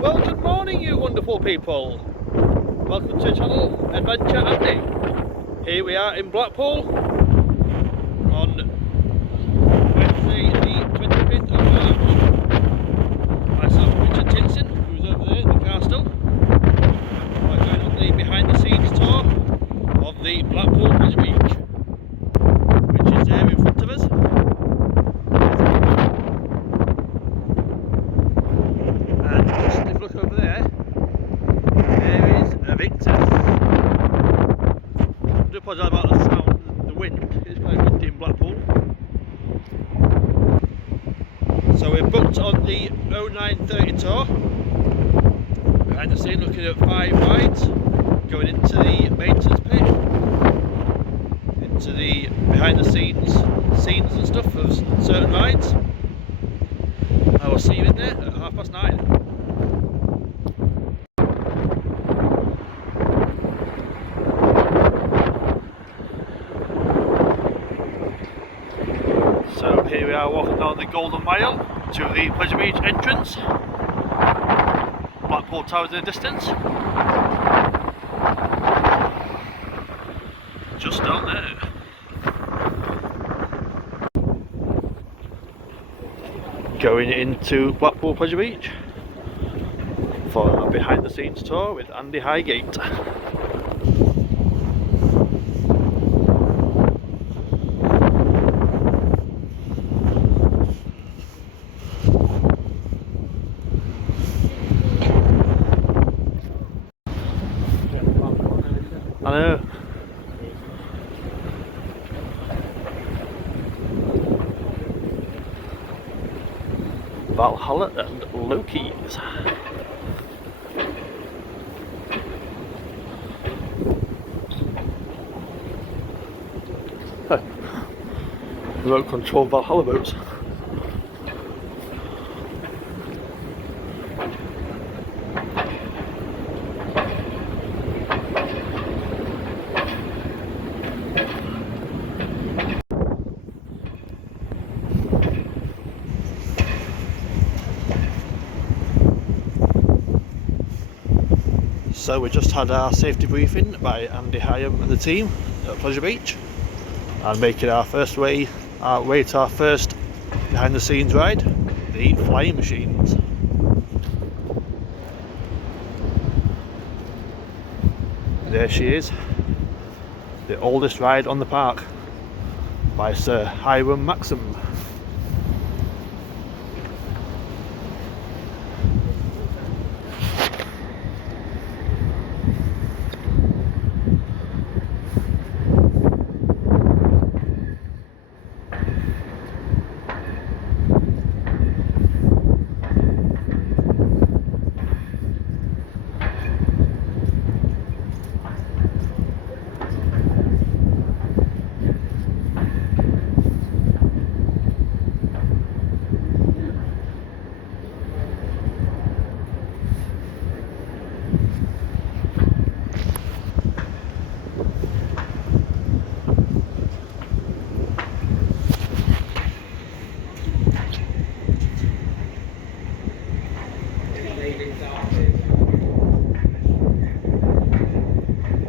Well, good morning, you wonderful people. Welcome to the channel Adventure Andy. Here we are in Blackpool on Wednesday the 25th of March. Myself, Richard Tinson, who's over there in the car still. We're going on the behind the scenes tour of the Blackpool Pleasure Beach, which is there in front of us. And just if you look over there, there is a Victor. I do apologise about the sound, the wind. It's quite windy in Blackpool. So we're booked on the 0930 tour. Behind the scene, looking at 5 rides, going into the maintenance pit, into the behind the scenes and stuff of certain rides. I will see you in there at 9:30. So here we are walking down the Golden Mile to the Pleasure Beach entrance. Blackpool Towers in the distance. Just down there. Going into Blackpool Pleasure Beach for a behind the scenes tour with Andy Highgate. I know. Valhalla and Loki's. Remote control Valhalla boats. So we just had our safety briefing by Andy Hyam and the team at Pleasure Beach, and making our way to our first behind the scenes ride, the flying machines. There she is, the oldest ride on the park, by Sir Hiram Maxim.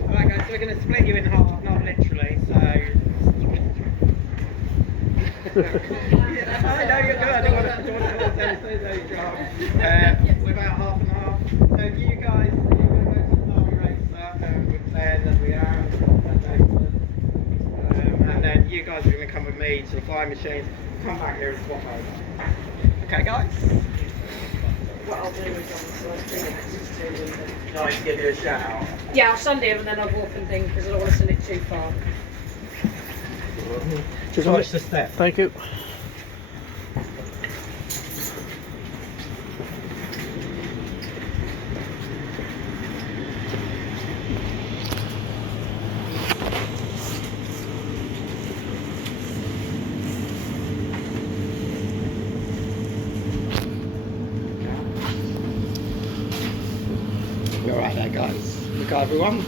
Alright guys, so we're going to split you in half, not literally, so... I know you're good, I don't want to we're about half and half. So if you guys, you're going to go to the army racer with Ben and Leanne and Nathan. And then you guys are going to come with me to the flying machines, come back here and swap over. Okay guys? What I'll do is I'll nice, give you a shout. Yeah, I'll send him and then I'll walk and thing because I don't want to send it too far. Just watch the step. Thank you. Alright there guys, look at everyone.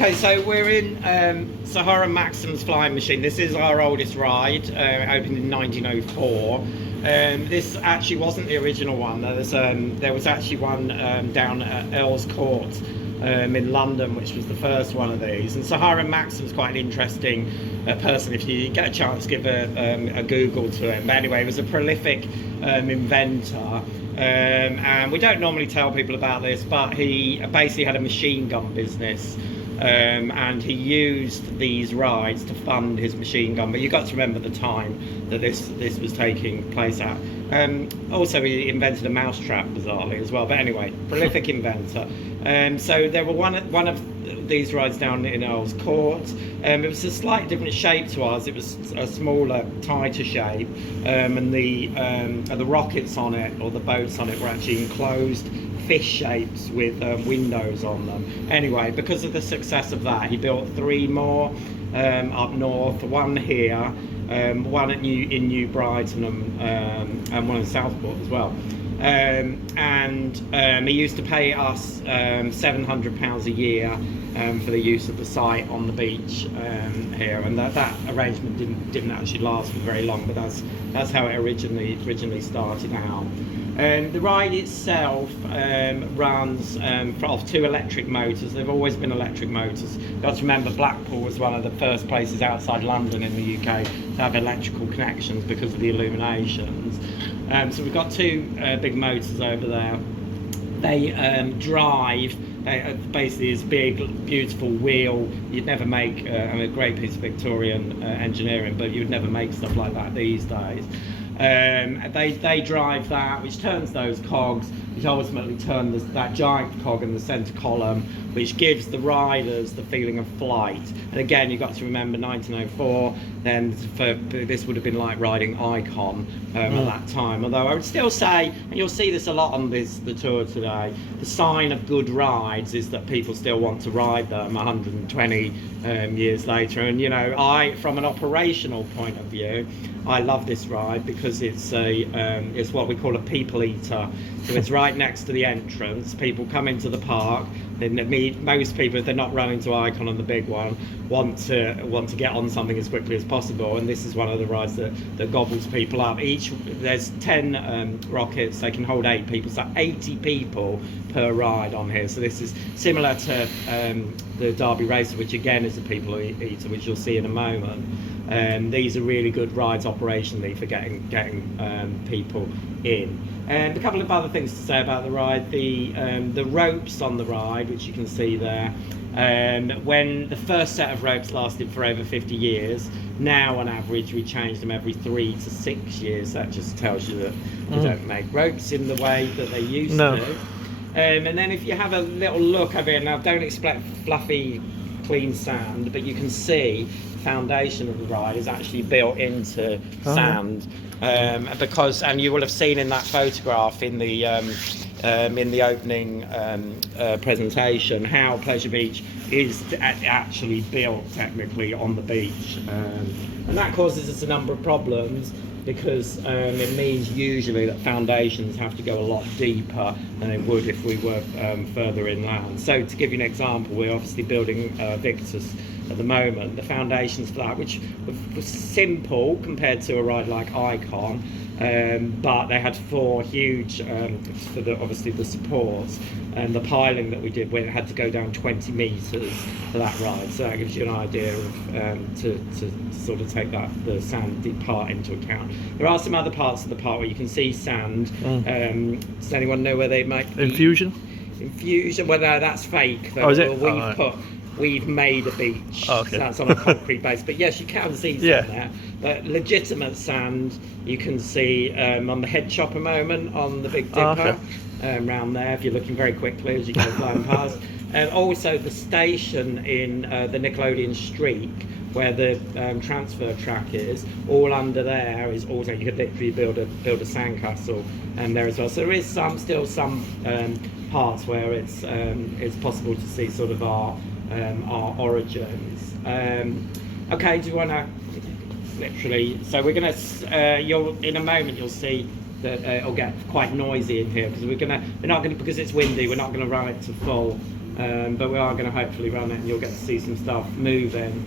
Okay, so we're in Sahara Maxim's flying machine. This is our oldest ride, opened in 1904. This actually wasn't the original one. There was actually one down at Earl's Court in London, which was the first one of these. And Sahara Maxim's quite an interesting person. If you get a chance, give a Google to him. But anyway, he was a prolific inventor. And we don't normally tell people about this, but he basically had a machine gun business. And he used these rides to fund his machine gun, but you've got to remember the time that this was taking place at. Also, he invented a mousetrap, bizarrely, as well. But anyway, prolific inventor. So there were one of these rides down in Earl's Court. It was a slightly different shape to ours. It was a smaller, tighter shape, and the rockets on it, or the boats on it, were actually enclosed fish shapes with windows on them. Anyway, because of the success of that, he built 3 more up north, one here, one in New Brighton, and one in Southport as well. He used to pay us £700 a year for the use of the site on the beach here, and that arrangement didn't actually last for very long, but that's how it originally started out. The ride itself runs off 2 electric motors. They've always been electric motors. You've got to remember, Blackpool was one of the first places outside London in the UK to have electrical connections because of the illuminations. So we've got 2 big motors over there. They drive basically this big, beautiful wheel. You'd never make a great piece of Victorian engineering, but you'd never make stuff like that these days. They drive that, which turns those cogs, which ultimately turn that giant cog in the centre column, which gives the riders the feeling of flight. And again, you've got to remember 1904, then this would have been like riding Icon at that time. Although I would still say, and you'll see this a lot on the tour today, the sign of good rides is that people still want to ride them 120 years later. And you know, from an operational point of view, I love this ride because it's what we call a people eater. So it's right next to the entrance. People come into the park. Most people, if they're not running to Icon on the big one, want to get on something as quickly as possible. And this is one of the rides that gobbles people up. There's 10 rockets. They can hold 8 people, so 80 people per ride on here. So this is similar to the Derby Racer, which again is a people eater, which you'll see in a moment. These are really good rides operationally for getting people in. And a couple of other things to say about the ride. The ropes on the ride, which you can see there, when the first set of ropes lasted for over 50 years, now on average we change them every 3 to 6 years. That just tells you that they don't make ropes in the way that they used to. And then if you have a little look over here, now don't expect fluffy clean sand, but you can see the foundation of the ride is actually built into sand, and you will have seen in that photograph in the opening presentation how Pleasure Beach is actually built technically on the beach, and that causes us a number of problems, because it means usually that foundations have to go a lot deeper than it would if we were further inland. So to give you an example, we're obviously building Victus at the moment. The foundations for that, which were simple compared to a ride like Icon, but they had 4 huge, for obviously the supports, and the piling that we did, when it had to go down 20 metres for that ride. So that gives you an idea of to sort of take the sand part into account. There are some other parts of the park where you can see sand. Does anyone know where they make Infusion? Well, no, that's fake. Oh, is it? We've made a beach. Oh, okay. So that's on a concrete base. But yes, you can see some there. But legitimate sand you can see on the head shop a moment on the Big Dipper, around there, if you're looking very quickly as you go flying past. And also the station in the Nickelodeon Streak, where the transfer track is, all under there is also, you could literally build a sandcastle there as well. So there is still some parts where it's possible to see sort of our origins. Okay, do you want to literally? So we're going to. In a moment you'll see that it'll get quite noisy in here, because we're not going to, because it's windy. We're not going to run it to full but we are going to hopefully run it, and you'll get to see some stuff moving.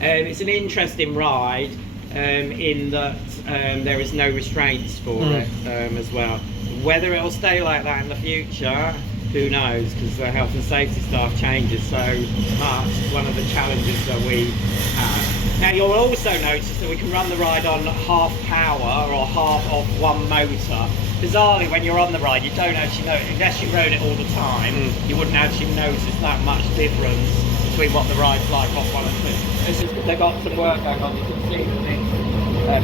It's an interesting ride in that there is no restraints for it as well. Whether it'll stay like that in the future, who knows, because the health and safety staff changes so much. One of the challenges that we have. Now you'll also notice that we can run the ride on half power or half of one motor. Bizarrely, when you're on the ride, you don't actually know, unless you rode it all the time, you wouldn't actually notice that much difference between what the ride's like off one and two. This is, they've got some work going on, you can see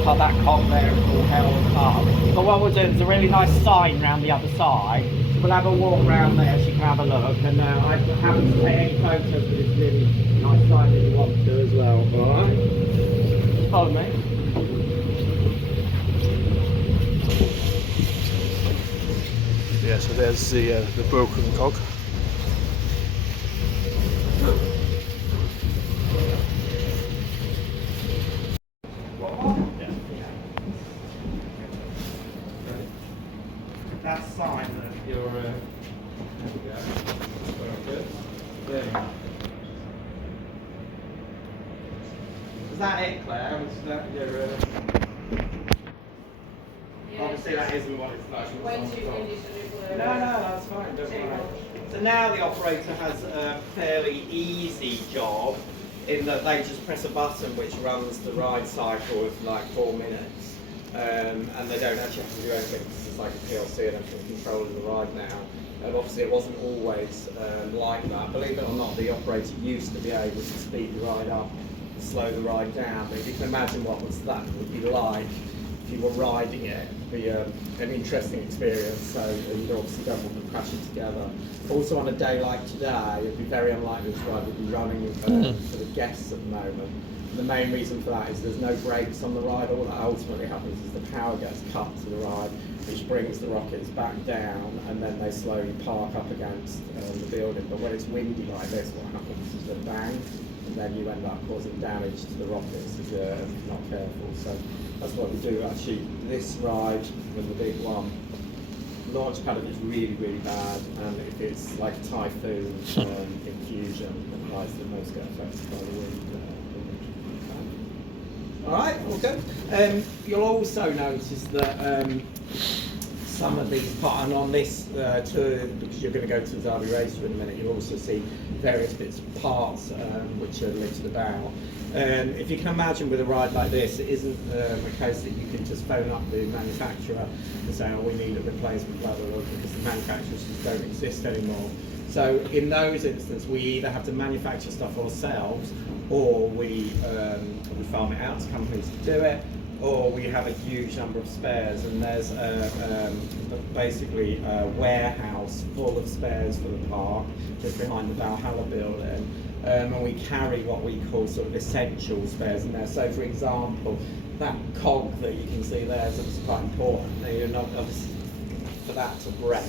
how that cog there is all held up. But what we'll do is a really nice sign round the other side. So we'll have a walk round there so you can have a look. And I happen to take any photos of this really nice sign that you want to as well. Alright? Follow me. Yeah, so there's the broken cog. That sign that you're. There we go. Very good. There you go. Is that it, Claire? Was that your? Obviously, that isn't what it's like. Way too windy to do. No, that's fine. Don't worry. So now the operator has a fairly easy job in that they just press a button which runs the ride cycle of like 4 minutes. And they don't actually have to do anything because it's like a PLC and everything controlling the ride now. And obviously it wasn't always like that. Believe it or not, the operator used to be able to speed the ride up and slow the ride down. But if you can imagine what that would be like if you were riding it, it'd be an interesting experience. So you obviously don't want them crashing together. Also on a day like today, it'd be very unlikely this ride would be running for the guests at the moment. The main reason for that is there's no brakes on the ride. All that ultimately happens is the power gets cut to the ride, which brings the rockets back down, and then they slowly park up against the building. But when it's windy like this, what happens is a bang, and then you end up causing damage to the rockets if you're not careful. So that's what we do. Actually, this ride with the big one, launch pad if it's really, really bad, and if it's like a typhoon infusion, the rides that most get affected by the wind. Alright, all good. You'll also notice that some of these parts, and on this tour, because you're going to go to the Derby Racer in a minute, you'll also see various bits of parts which are littered about. If you can imagine with a ride like this, it isn't a case that you can just phone up the manufacturer and say, oh, we need a replacement, blah, blah, blah, because the manufacturers just don't exist anymore. So in those instances, we either have to manufacture stuff ourselves, or we farm it out to companies to do it, or we have a huge number of spares. And there's basically a warehouse full of spares for the park, just behind the Valhalla building. And we carry what we call sort of essential spares in there. So for example, that cog that you can see there is obviously quite important. Now, you're not obviously for that to break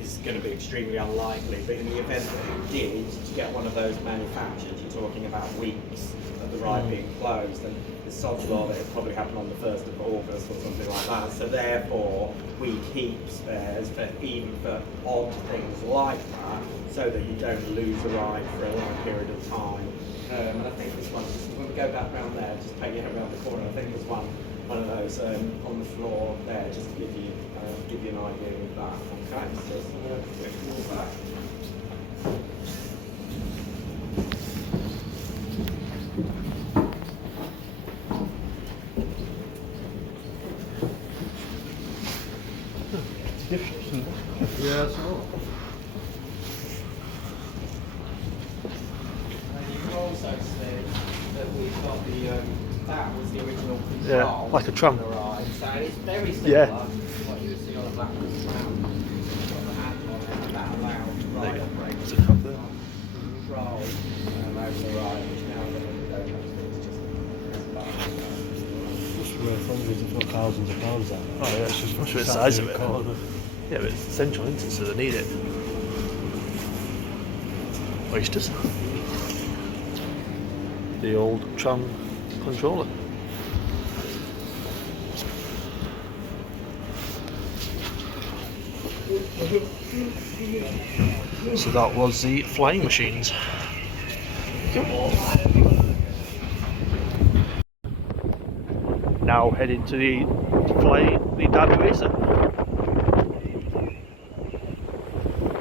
is going to be extremely unlikely, but in the event that it did, to get one of those manufactured, you're talking about weeks of the ride being closed, and the sod's law that it probably happened on the 1st of August or something like that. So therefore, we keep spares for even for odd things like that, so that you don't lose a ride for a long period of time. And I think this one, when we go back around there, just take your head around the corner, I think there's one of those on the floor there, just to give you an idea of that. Okay, so just a quick walk back. Yeah, that's all. And you can also see that we've got that was the original control. Yeah, like a tram. So it's very similar Yeah. to what you would see on a Blackpool tram. It's got the handle on it, and that allows the ride operator There's a cup there. control over the ride, which now the don't have to do, it's just press a button. Must be worth hundreds if not thousands of pounds that. Oh yeah, it's just much of the Sat size in of a it. corner. Yeah, but it's essential, isn't it? So they need it. Oysters. The old tram controller. So that was the flying machines. Now heading to the Derby Racer.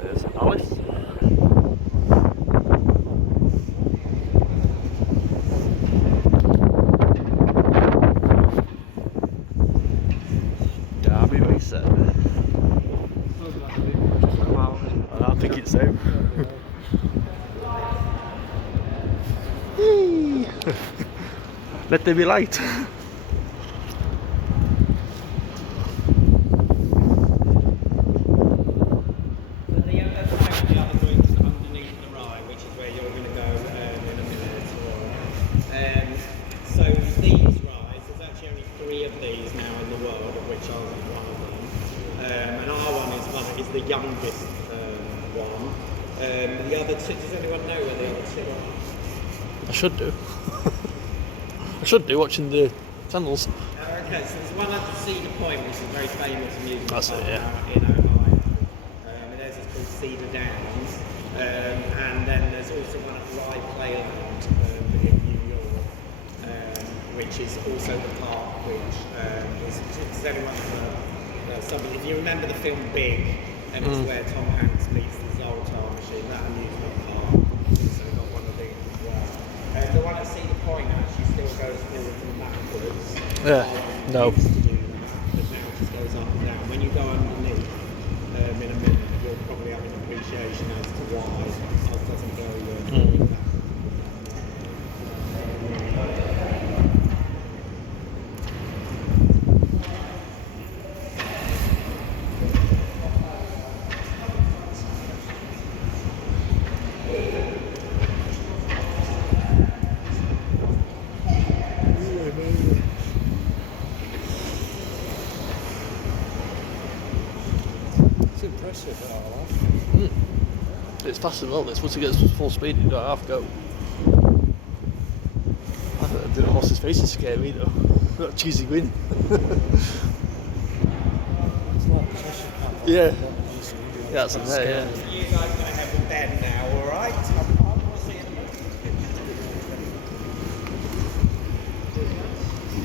There's Alice. Derby Racer. I don't think it's so. Let there be light. So the other routes underneath the rye, which is where you're going to go in a minute. So these ryes, there's actually only 3 of these now in the world, of which ours is one of them. And our one is the youngest one. The other 2, does anyone know where the other 2 are? I should do. I should do, watching the channels. Okay, so there's one at the Cedar Point, which is a very famous amusement That's park it, yeah. in Ohio. And theirs is called Cedar Downs. And then there's also one at Rye Playland in New York, which is also the park which does anyone if you remember the film Big, and it's where Tom Hanks meets this old car machine, that amusement park also got one of these as well. The one at Cedar Point actually still goes through from backwards. Yeah, no. Used to do that, but now it just goes up and down. When you go underneath, in a minute, you'll probably have an appreciation as to why it doesn't go back. It's impressive that I like. It's fast as well. This once it gets to full speed, you don't have to go. I think the horse's faces scare me though. That cheesy grin. It's like Cheshire Cat. Yeah. Yeah, that's in there. Yeah. You guys are going to have the bed now, alright? I'll see you in a minute.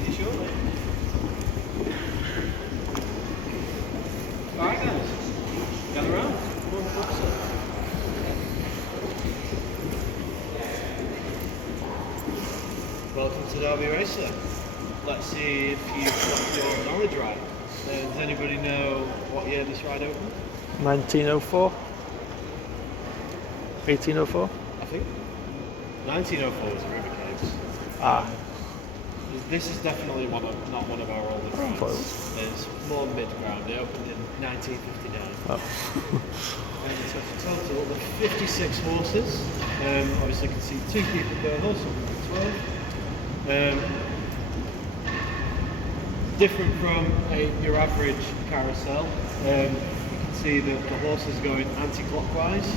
You sure? Alright guys, gather around. Welcome to Derby Racer. Let's see if you've got your knowledge right. Does anybody know what year this ride opened? 1904. 1804. I think 1904 was River Caves. Ah. This is definitely not one of our older rides. Close. It's more mid-ground. It opened in 1959. Oh. And it's a total of 56 horses. Obviously you can see 2 people per horse, so 12. Different from your average carousel. You can see that the horse is going anti-clockwise.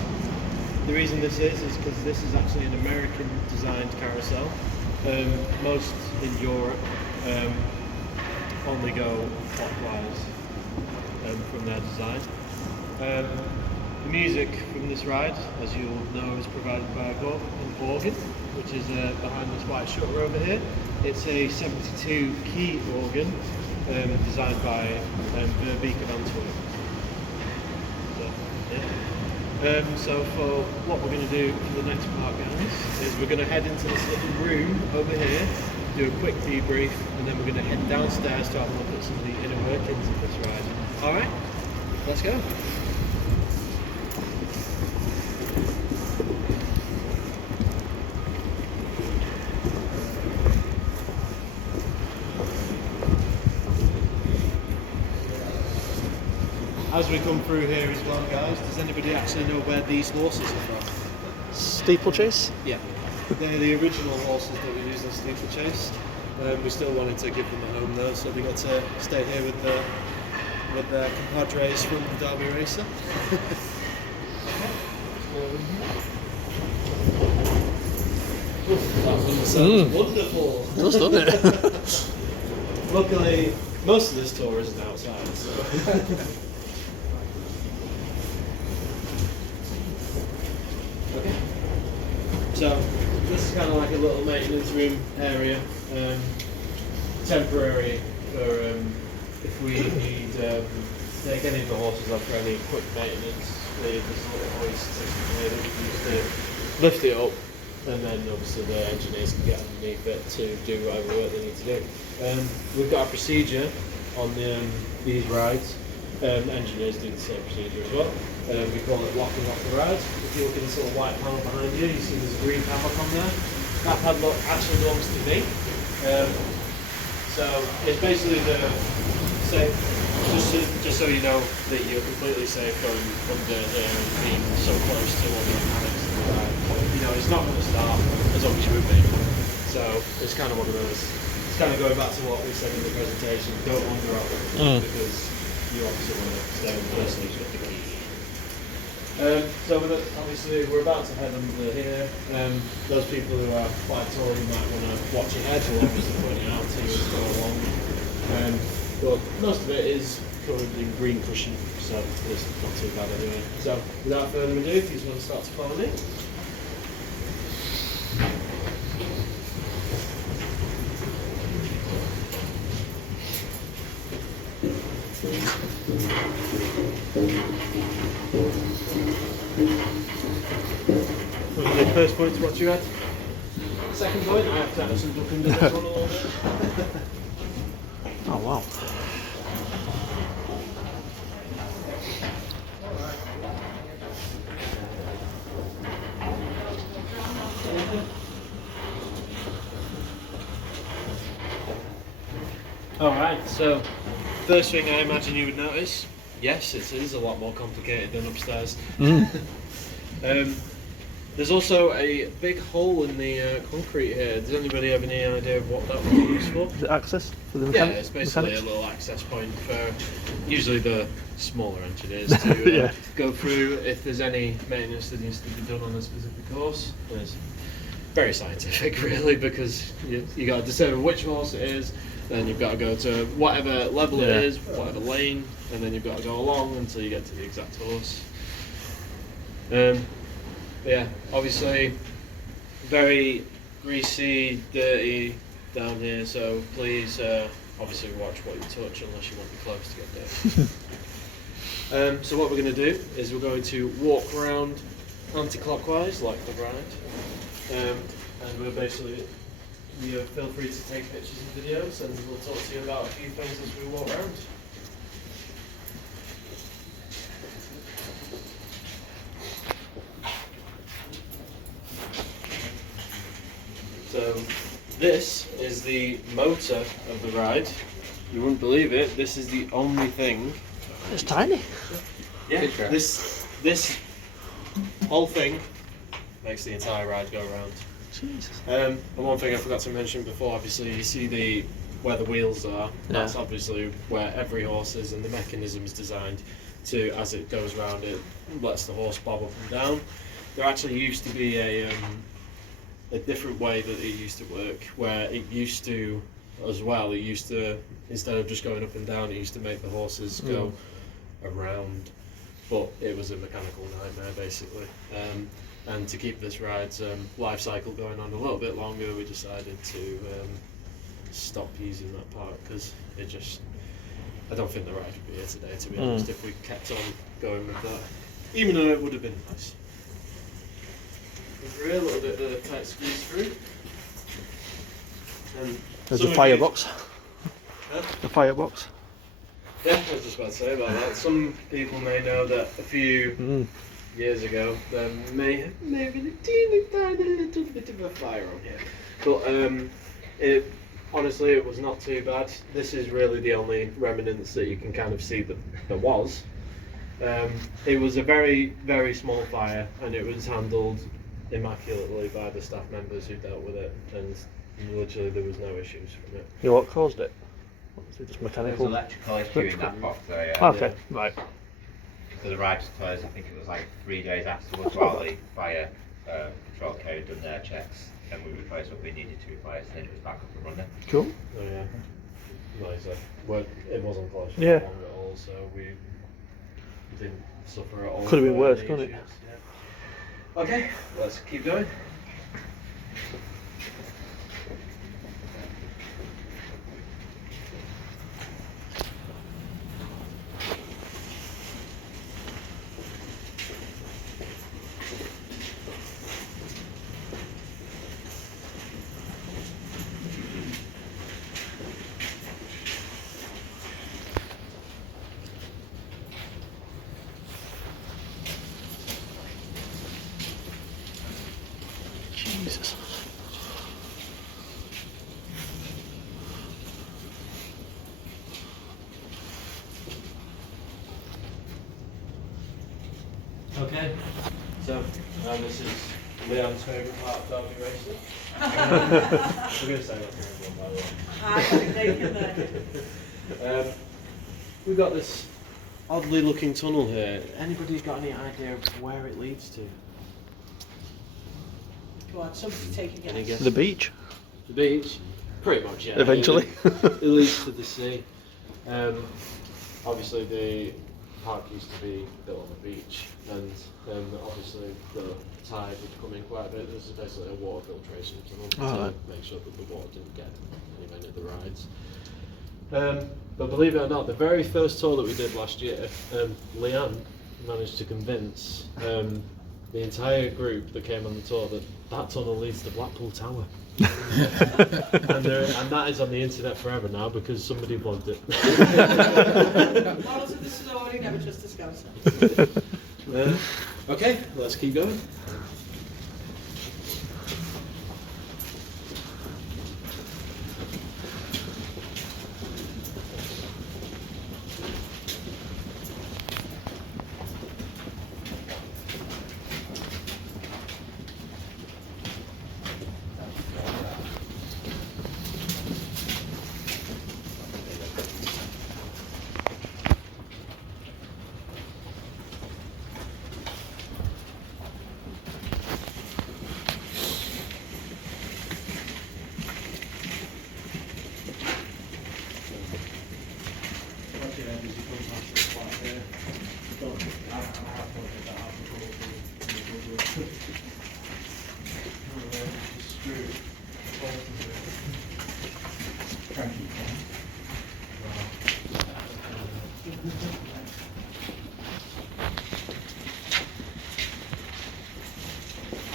The reason this is because this is actually an American designed carousel. Most in Europe only go clockwise from their design. The music from this ride, as you'll know, is provided by an organ, which is behind this white shutter over here. It's a 72 key organ designed by Verbeek of Antwerp. So, yeah. So for what we're going to do for the next part, guys, is we're going to head into this little room over here, do a quick debrief, and then we're going to head downstairs to have a look at some of the inner workings of this ride. Alright, let's go. As we come through here as well, guys, does anybody actually know where these horses are from? Steeplechase? Yeah. They're the original horses that we used in Steeplechase. We still wanted to give them a home though, so they got to stay here with their compadres from the Derby Racer. That sounds wonderful. It does, doesn't it? Luckily, most of this tour isn't outside, so. So this is kind of like a little maintenance room area, temporary for if we need to take any of the horses off for any quick maintenance. There's a little hoist system here that we use to lift it up, and then obviously the engineers can get underneath it to do whatever work they need to do. We've got a procedure on these rides. Engineers do the same procedure as well. We call it locking off the ride. If you look at this little white panel behind you, you see there's a green padlock on there. That padlock actually belongs to me. So it's basically the same, just so you know that you're completely safe going under here and being so close to all the mechanics of the ride. You know, it's not going to start as long as you're with me. So it's kind of one of those, it's kind of going back to what we said in the presentation, don't wander off because you obviously want to stay with the person who's got the key. So obviously we're about to head under here. Those people who are quite tall, you might want to watch ahead. We'll obviously point it out to you as we go along. But most of it is covered in green cushion, so it's not too bad anyway. So without further ado, if you just want to start to follow me. The first point, what you had? Second point, I have to have some look into this one a little bit. Oh wow. Alright, so first thing I imagine you would notice, yes, it is a lot more complicated than upstairs. There's also a big hole in the concrete here. Does anybody have any idea of what that would be used for? Is it access for the Yeah, it's basically a little access point for usually the smaller engineers to Yeah. go through if there's any maintenance that needs to be done on a specific horse. And it's very scientific, really, because you got to determine which horse it is, then you've got to go to whatever level it is, whatever lane, and then you've got to go along until you get to the exact horse. Yeah, obviously very greasy, dirty down here, so please obviously watch what you touch unless you want your clothes to get dirty. So what we're going to do is we're going to walk around anti-clockwise like the ride, and we'll basically, you feel free to take pictures and videos, and we'll talk to you about a few things as we walk around. So this is the motor of the ride. You wouldn't believe it, this is the only thing. It's tiny. Yeah, this whole thing makes the entire ride go around. Jesus. And one thing I forgot to mention before, obviously you see where the wheels are. That's obviously where every horse is, and the mechanism is designed to, as it goes around, it lets the horse bob up and down. There actually used to be a different way that it used to work, where it used to, as well, it used to, instead of just going up and down, it used to make the horses go around, but it was a mechanical nightmare basically. And to keep this ride's life cycle going on a little bit longer, we decided to stop using that part, because it just, I don't think the ride would be here today, to be honest, if we kept on going with that, even though it would have been nice. Through a little bit of a tight squeeze through. And There's a firebox. The firebox. Yeah, I was just about to say about that. Some people may know that a few years ago there may have been a teeny tiny little bit of a fire on here. But honestly, it was not too bad. This is really the only remnants that you can kind of see that there was. It was a very, very small fire, and it was handled immaculately by the staff members who dealt with it, and literally there was no issues from it. You know what caused it? Was it just There was mechanical? electrical issue in that box there, yeah. Okay, right. So the ride was closed, I think it was like 3 days afterwards, while the fire control care had done their checks, and we replaced what we needed to replace, and then it was back up and running. Cool. Oh yeah. Like I said, well, it wasn't close for Yeah. long at all, so we didn't suffer at all. Could have been for worse, any couldn't it? issues, yeah. Okay, let's keep going. Jesus. Okay, so now this is Leon's favourite part of derby racing. We're going to say that's everyone, by the way. I think they can there. We've got this oddly looking tunnel here. Anybody got any idea of where it leads to? Go on, somebody take a Any guess. guess? The beach. The beach? Pretty much, yeah. Eventually. It leads to the sea. Obviously the park used to be built on the beach, and obviously the tide would come in quite a bit. This is basically a water filtration tunnel to right. make sure that the water didn't get any of the rides. But believe it or not, the very first tour that we did last year, Leanne managed to convince the entire group that came on the tour that that tunnel leads to Blackpool Tower. and that is on the internet forever now because somebody vlogged it. Moral to the story, never trust a scouser. Okay, let's keep going.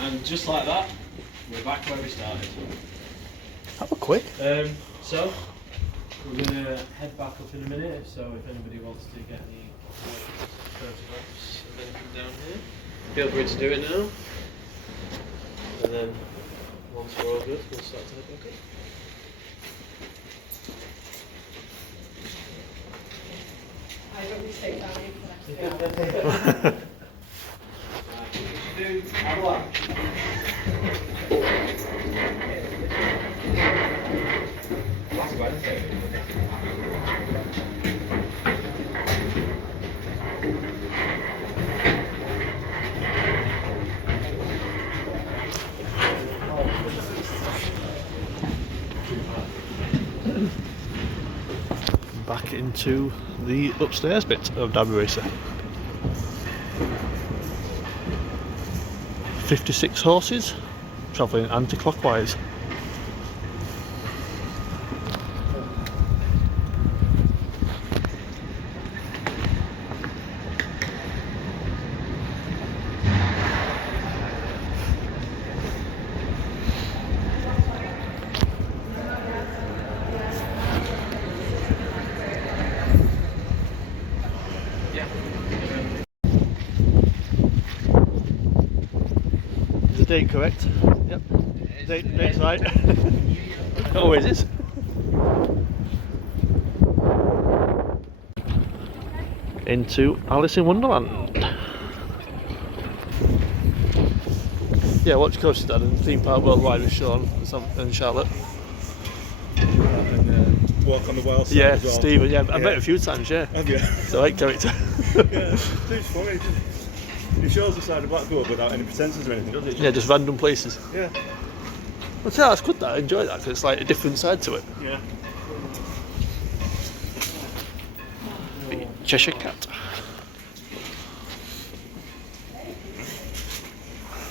And just like that, we're back where we started. That was quick. So, we're going to head back up in a minute, so if anybody wants to get any photographs of anything down here, feel free to do it now. And then, once we're all good, we'll start to head back up. I don't need to take down here for the next hour. Back into the upstairs bit of Derby Racer. 56 horses, travelling anti-clockwise. Date correct? Yep. Date's right. Always is. Into Alice in Wonderland. Yeah, watch Coast Dad and Theme Park Worldwide with Sean and Charlotte. And walk on the wild side Yeah, as well. Stephen, yeah, I've met a few times, yeah. Have you? It's a like character. Yeah, dude's funny. He shows the side of Blackpool without any pretenses or anything, does he? Yeah, just random places. Yeah. Well, yeah, that's good. That I enjoy that because it's like a different side to it. Yeah. The Cheshire Cat.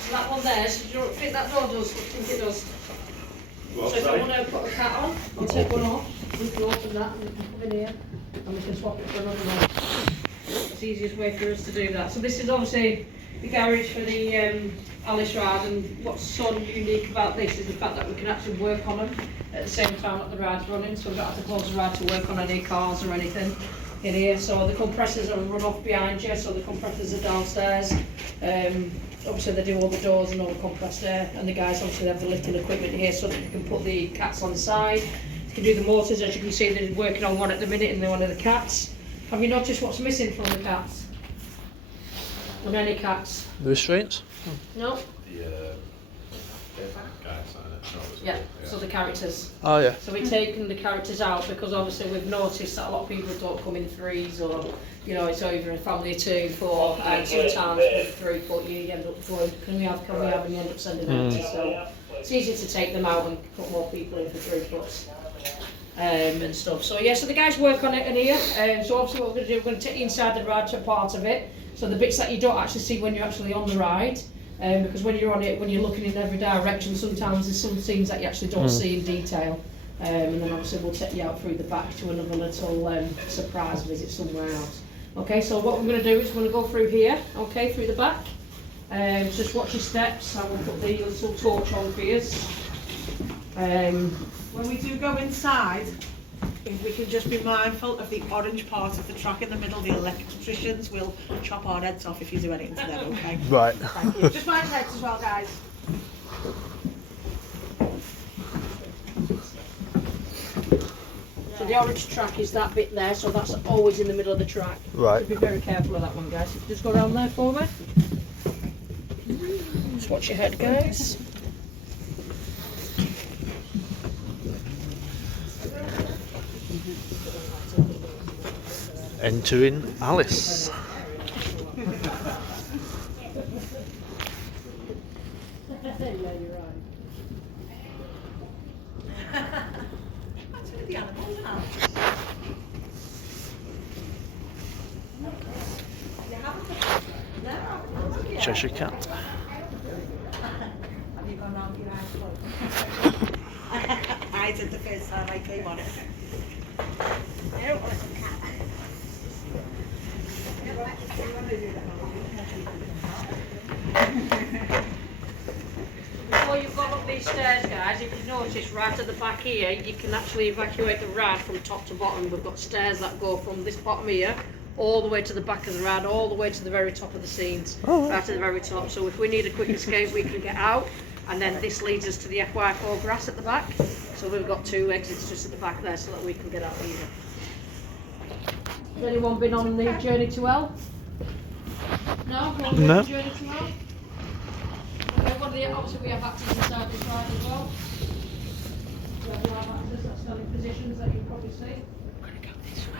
So that one there, so do you think that door does? I think it does. Well, So if I sorry. want to put a cat on, I'll take one off, we can open that and we can come in here and we can swap it for another one. That's the easiest way for us to do that. So this is obviously the garage for the Alice ride, and what's so unique about this is the fact that we can actually work on them at the same time that the ride's running, so we don't have to close the ride to work on any cars or anything in here. So the compressors are run off behind you, so the compressors are downstairs. Obviously they do all the doors and all the compressed air, and the guys obviously have the lifting equipment here so that you can put the cats on the side. You can do the motors, as you can see they're working on one at the minute and one of the cats. Have you noticed what's missing from the cats? On any cats? The restraints? No? The guys on it. No, it's Yeah, cool. so the characters. Oh yeah. So we've taken the characters out because obviously we've noticed that a lot of people don't come in threes, or you know, it's over a family of 2, 4, and sometimes with 3 foot you end up going, can we have, and you end up sending them empty. So it's easy to take them out and put more people in for 3 foots. And stuff. So yeah, so the guys work on it in here. So obviously what we're going to do, we're going to take you inside the ride part of it. So the bits that you don't actually see when you're actually on the ride. Because when you're on it, when you're looking in every direction, sometimes there's some things that you actually don't see in detail. And then obviously we'll take you out through the back to another little surprise visit somewhere else. Okay, so what we're going to do is we're going to go through here, okay, through the back. Just watch your steps. I will put the little torch on for you. When we do go inside, if we can just be mindful of the orange part of the track in the middle, the electricians will chop our heads off if you do anything to them, okay? Right. Thank you. Just mind your heads as well, guys. So the orange track is that bit there, so that's always in the middle of the track. Right. So be very careful of that one, guys. If you just go around there for me. Just watch your head, guys. Entering Alice. Yeah, you're right. That's with the animals now. Cheshire Cat. Have you gone round your eyes closed? I did the first time I came on it. I don't want a cat. Before you've gone up these stairs, guys, if you notice right at the back here, you can actually evacuate the ride from top to bottom. We've got stairs that go from this bottom here all the way to the back of the ride, all the way to the very top of the scenes, right to the very top. So if we need a quick escape, we can get out, and then this leads us to the FY4 grass at the back. So we've got 2 exits just at the back there so that we can get out easy. Has anyone been on the journey to hell? No? No. Journey to hell? Okay, obviously we have actors inside this ride as well. We have live actors that stand in positions that you'll probably see. I'm going to go this way.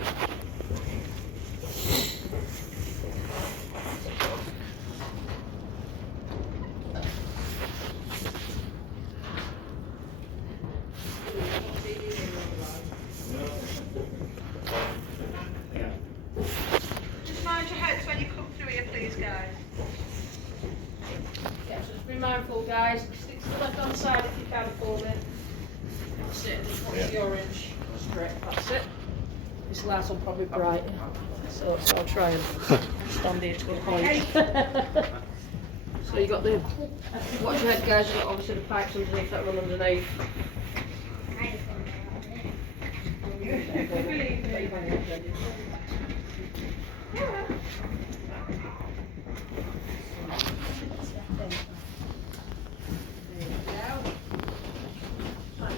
Just mind your heads when you come through here, please, guys. Yeah, so just be mindful, guys. Stick to the left hand side if you can for me. That's it, just watch the orange. Straight, that's it. This light's on probably bright, so I'll try and stand here to a point. So you got the, watch your head, guys, you've got obviously the pipes underneath that run underneath.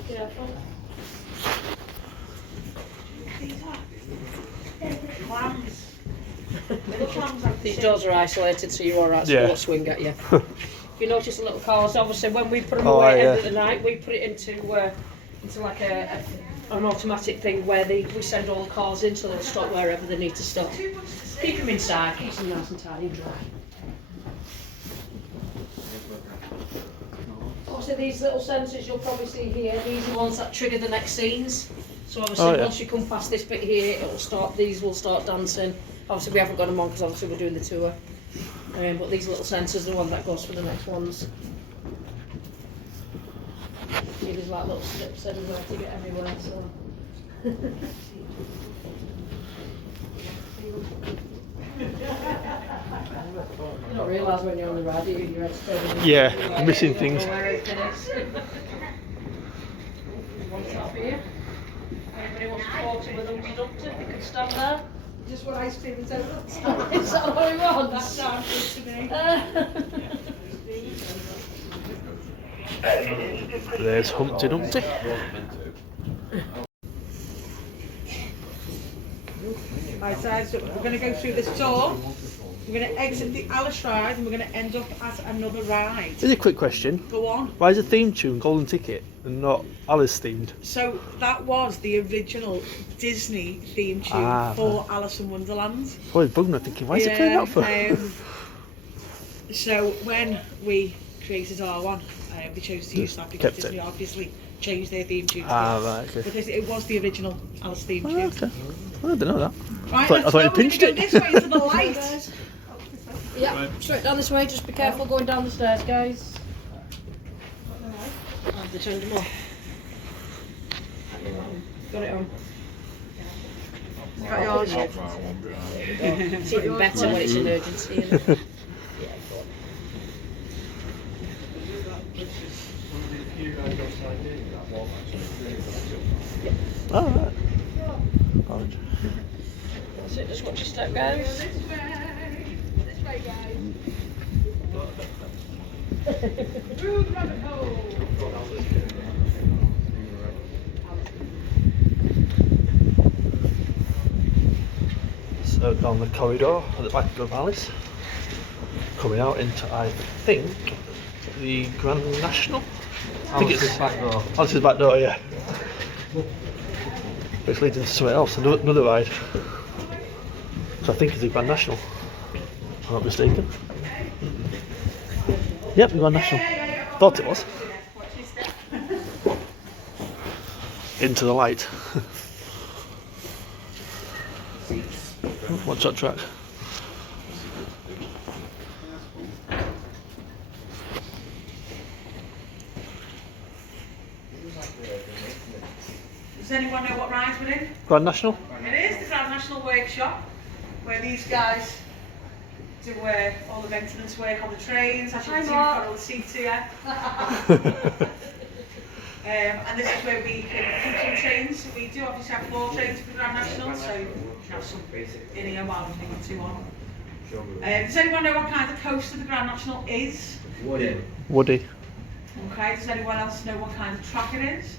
Careful. These are clams. Little clams. These doors are isolated, so you're alright, so Yeah. they won't swing at you. If you notice the little cars, obviously when we put them Oh, away at the yeah. end of the night, we put it into like an automatic thing where we send all the cars in, so they'll stop wherever they need to stop. Keep them inside, keep them nice and tidy and dry. Obviously these little sensors you'll probably see here, these are the ones that trigger the next scenes. So obviously Oh, yeah. once you come past this bit here, these will start dancing. Obviously we haven't got them on because obviously we're doing the tour. But these little sensors are the one that goes for the next ones. Yeah, there's like little slips everywhere to get everywhere, so. You don't realise when you're on the ride, do you? Your head's turning. Yeah, missing things. Where everything is. One top here. Anybody wants to photo with unconducted, they can stand there. Just what ice cream is over. Is that what we want? That sounds good to me. There's Humpty Dumpty. Right, so we're going to go through this door. We're going to exit the Alice ride and we're going to end up at another ride. Here's a quick question. Go on. Why is the theme tune Golden Ticket and not Alice themed? So that was the original Disney theme tune for Alice in Wonderland. Probably bugging me thinking, why is it playing that for? So when we created our one, we chose to use that because Disney obviously changed their theme tune. Right, okay. Because it was the original Alice theme tune. Okay. Well, I didn't know that. Right, I thought you pinched it. This way to the light. Yeah, straight down this way, just be careful going down the stairs, guys. They turned them off. Got it on. Got yours. It's even better when it's an emergency, isn't it? Oh, right. Orange. That's it, just watch your step, guys. This way, guys. Through the rabbit hole. So down the corridor at the back of Alice, coming out into, I think, the Grand National. I think it's back door. Alice's back door, yeah. Which leads into somewhere else, another ride. So I think it's the Grand National, if I'm not mistaken. Yep, the Grand National. Thought it was. Into the light. Watch that track. Does anyone know what rides we're in? Grand National? It is the Grand National Workshop, where these guys do all the maintenance work on the trains. As you can see, we've got all the seats here. And this is where we can keep some trains. So we do obviously have 4 trains for the Grand National, so you can have some in here while we're thinking 2 on. Does anyone know what kind of coaster the Grand National is? Woody. Okay, does anyone else know what kind of track it is?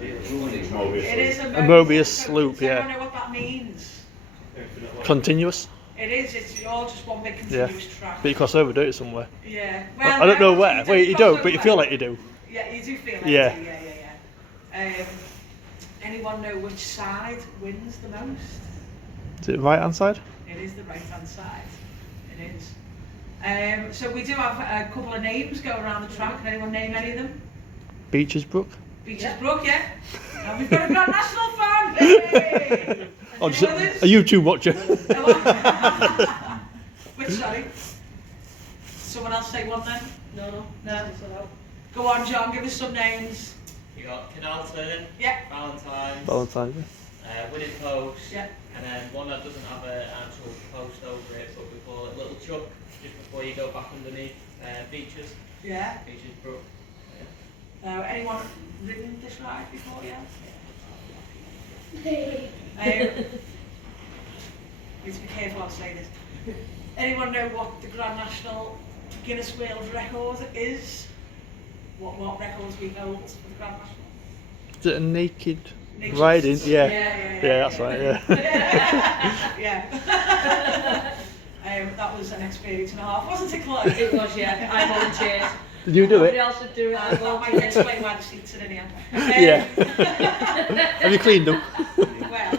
It is a Mobius loop, Does anyone yeah. know what that means? Continuous. It is, it's all just one big continuous track. But you cross over, don't you, somewhere? Yeah. I don't know where. Well, you cross don't, but you over. feel like you do. Yeah, you do feel like Yeah. you do, yeah. Anyone know which side wins the most? Is it right hand side? It is the right hand side. It is. So we do have a couple of names go around the track. Can anyone name any of them? Beaches Brook. Beaches Brook, yeah. And we've got a Grand National fan. Hey! Oh, just a YouTube watcher. Which, sorry? Someone else say one then? No. Go on, John, give us some names. You got Canal Turn, Yeah. Valentine's. Winning Post, Yeah. and then one that doesn't have an actual post over it, but we call it Little Chuck, just before you go back underneath Beaches. Yeah. Beaches Brook. Anyone ridden this ride before, yeah? Need to be careful how I say this. Anyone know what the Grand National Guinness World Record is? What records we hold for the Grand National? Is it a naked riding? Yeah. Yeah, That's right, yeah. Yeah. That was an experience and a half, wasn't it, Chloe? It was, yeah. I volunteered. Did you do Nobody it? else would do it. I That might volunteered. explain why the seats are in here. Yeah. Have you cleaned them? Well,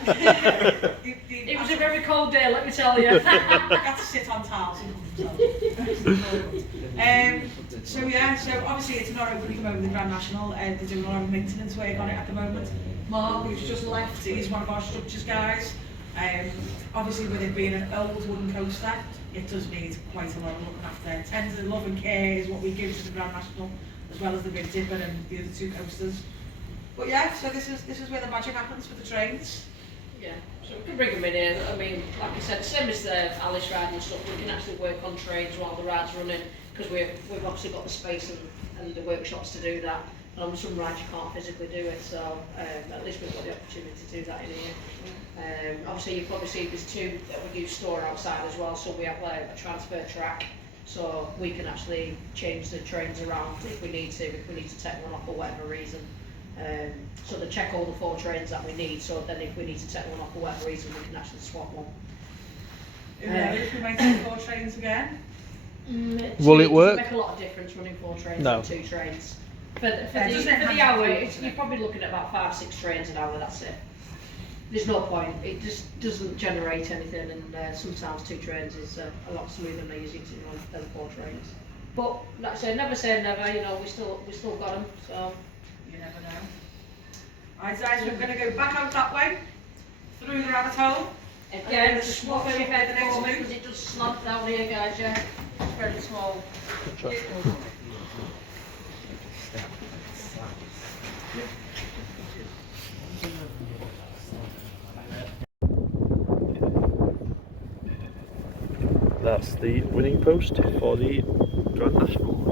It was a very cold day, let me tell you. I got to sit on tiles and so obviously it's not open at the moment, the Grand National. They're doing a lot of maintenance work on it at the moment. Mark, who's just left, he's one of our structures guys. Obviously with it being an old wooden coaster, it does need quite a lot of looking after. Tender love and care is what we give to the Grand National, as well as the Big Dipper and the other 2 coasters. But yeah, so this is where the magic happens for the trains. Yeah, so we can bring them in here. I mean, like I said, same as the Alice ride and stuff, we can actually work on trains while the ride's running, because we've obviously got the space and the workshops to do that. And on some rides you can't physically do it, so at least we've got the opportunity to do that in here. Obviously you've probably seen there's 2 that we do store outside as well, so we have a transfer track. so we can actually change the trains around if we need to take one off for whatever reason. So they check all the 4 trains that we need, so then if we need to take one off for whatever reason, we can actually swap one. If we maintain 4 trains again, Will it work? Doesn't make a lot of difference running 4 trains No. and 2 trains. For doesn't the have hour, to be, it's, you're probably looking at about 5-6 trains an hour, that's it. There's no point, it just doesn't generate anything, and sometimes 2 trains is a lot smoother than easy to run than 4 trains. But like I say never, you know, we still got them, so. you never know. Alright guys, we're going to go back out that way, through the rabbit hole. Again, And just swap swap your over head the next for me, week. because it does slump down here, guys, yeah. It's very small. That's the winning post for the Grand National.